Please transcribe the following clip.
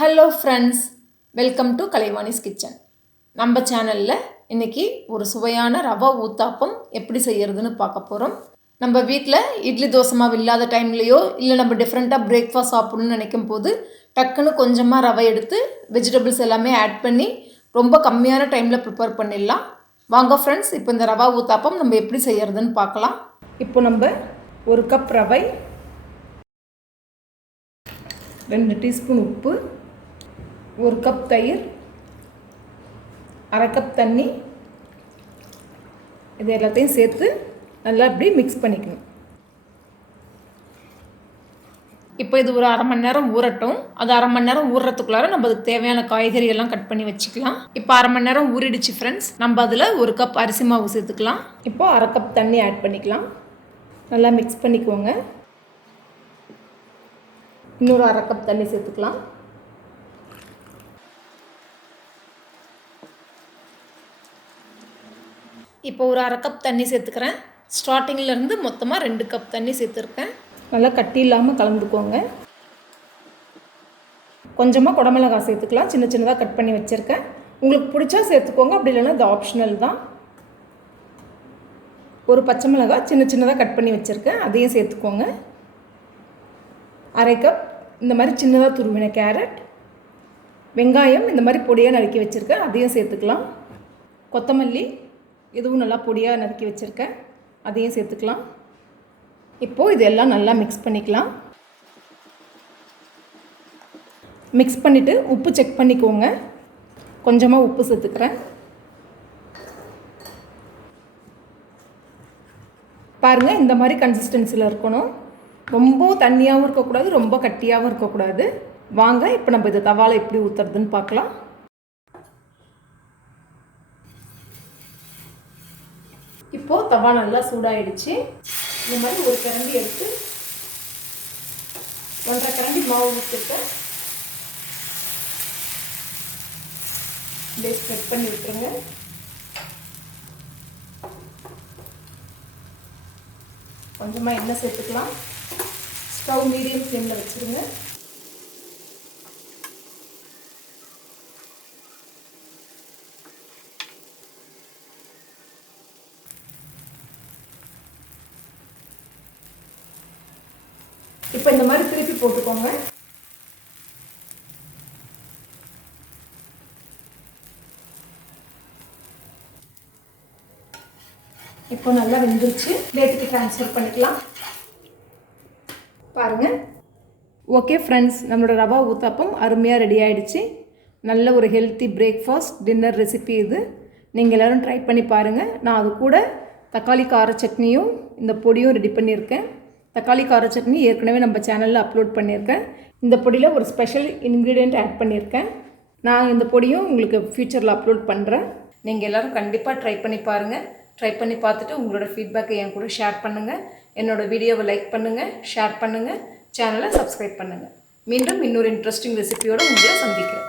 Hello friends, welcome to Kalaivani's kitchen. நம்ம சேனலில் இன்றைக்கி ஒரு சுவையான ரவா ஊத்தாப்பம் எப்படி செய்கிறதுன்னு பார்க்க போகிறோம். நம்ம வீட்டில் இட்லி தோசை மாவு இல்லாத டைம்லேயோ இல்லை நம்ம டிஃப்ரெண்ட்டாக பிரேக்ஃபாஸ்ட் சாப்பிடணும்னு நினைக்கும் போது டக்குன்னு கொஞ்சமாக ரவை எடுத்து வெஜிடபிள்ஸ் எல்லாமே ஆட் பண்ணி ரொம்ப கம்மியான டைமில் ப்ரிப்பேர் பண்ணிடலாம். வாங்க ஃப்ரெண்ட்ஸ், இப்போ இந்த ரவா ஊத்தாப்பம் நம்ம எப்படி செய்கிறதுன்னு பார்க்கலாம். இப்போ நம்ம ஒரு கப் ரவை, 2 டீஸ்பூன் உப்பு, 1 கப் தயிர், 1/2 கப் தண்ணி, இது எல்லாத்தையும் சேர்த்து நல்லா இப்படி மிக்ஸ் பண்ணிக்கணும். இப்போ இது ஒரு 1/2 மணி நேரம் ஊறட்டும். அது 1/2 மணி நேரம் ஊறுறதுக்குள்ளார நம்ம அதுக்கு தேவையான காய்கறி எல்லாம் கட் பண்ணி வச்சுக்கலாம். இப்போ 1/2 மணி நேரம் ஊறிடுச்சு ஃப்ரெண்ட்ஸ். நம்ம அதில் 1 கப் அரிசி மாவு சேர்த்துக்கலாம். இப்போ 1/2 கப் தண்ணி ஆட் பண்ணிக்கலாம். நல்லா மிக்ஸ் பண்ணிக்கோங்க. இன்னொரு 1/2 கப் தண்ணி சேர்த்துக்கலாம். இப்போ ஒரு 1/2 கப் தண்ணி சேர்த்துக்கிறேன். ஸ்டார்டிங்கிலேருந்து மொத்தமாக 2 கப் தண்ணி சேர்த்துருக்கேன். நல்லா கட்டி இல்லாமல் கலந்துக்கோங்க. கொஞ்சமாக குடமிளகாய் சேர்த்துக்கலாம். சின்ன சின்னதாக கட் பண்ணி வச்சுருக்கேன். உங்களுக்கு பிடிச்சா சேர்த்துக்கோங்க, அப்படி இல்லைன்னா இது ஆப்ஷனல் தான். ஒரு பச்சை மிளகாய் சின்ன சின்னதாக கட் பண்ணி வச்சுருக்கேன், அதையும் சேர்த்துக்கோங்க. 1/2 கப் இந்த மாதிரி சின்னதாக துருவின கேரட், வெங்காயம் இந்த மாதிரி பொடியாக நறுக்கி வச்சுருக்கேன், அதையும் சேர்த்துக்கலாம். கொத்தமல்லி இதுவும் நல்லா பொடியாக நறுக்கி வச்சுருக்கேன், அதையும் சேர்த்துக்கலாம். இப்போது இதெல்லாம் நல்லா மிக்ஸ் பண்ணிக்கலாம். மிக்ஸ் பண்ணிவிட்டு உப்பு செக் பண்ணிக்கோங்க. கொஞ்சமாக உப்பு சேர்த்துக்கிறேன். பாருங்கள், இந்த மாதிரி கன்சிஸ்டன்சியில் இருக்கணும். ரொம்ப தண்ணியாகவும் இருக்கக்கூடாது, ரொம்ப கட்டியாகவும் இருக்கக்கூடாது. வாங்க இப்போ நம்ம இதை தவாவில் எப்படி ஊற்றுறதுன்னு பார்க்கலாம். இப்போது தவா நல்லா சூடாகிடுச்சு. இந்த மாதிரி ஒரு கரண்டி எடுத்து 1.5 கரண்டி மாவு ஊற்றிருக்கேன். அப்படியே ஸ்ப்ரெட் பண்ணி விட்டுருங்க. கொஞ்சமாக எண்ணெய் சேர்த்துக்கலாம். ஸ்டவ் மீடியம் ஃப்ளேமில் வச்சுருங்க. இப்போ இந்த மாதிரி திருப்பி போட்டுக்கோங்க. இப்போ நல்லா வெந்துருச்சு. பிளேட்டுக்கு ட்ரான்ஸ்ஃபர் பண்ணிக்கலாம். பாருங்கள். ஓகே ஃப்ரெண்ட்ஸ், நம்மளோட ரவா ஊத்தாப்பம் அருமையாக ரெடி ஆகிடுச்சு. நல்ல ஒரு ஹெல்த்தி பிரேக்ஃபாஸ்ட் டின்னர் ரெசிபி இது. நீங்கள் எல்லோரும் ட்ரை பண்ணி பாருங்கள். நான் அது கூட தக்காளி கார சட்னியும் இந்த பொடியும் ரெடி பண்ணியிருக்கேன். தக்காளி கார சட்னி ஏற்கனவே நம்ம சேனலில் அப்லோட் பண்ணியிருக்கேன். இந்த பொடியில் ஒரு ஸ்பெஷல் இன்க்ரீடியண்ட் ஆட் பண்ணியிருக்கேன். நான் இந்த பொடியும் உங்களுக்கு ஃப்யூச்சரில் அப்லோட் பண்ணுறேன். நீங்கள் எல்லோரும் கண்டிப்பாக ட்ரை பண்ணி பாருங்கள். ட்ரை பண்ணி பார்த்துட்டு உங்களோட ஃபீட்பேக்கை என் கூட ஷேர் பண்ணுங்கள். என்னோடய வீடியோவை லைக் பண்ணுங்கள், ஷேர் பண்ணுங்கள், சேனலை சப்ஸ்கிரைப் பண்ணுங்கள். மீண்டும் இன்னொரு இன்ட்ரெஸ்டிங் ரெசிபியோடு உங்களை சந்திக்கிறேன்.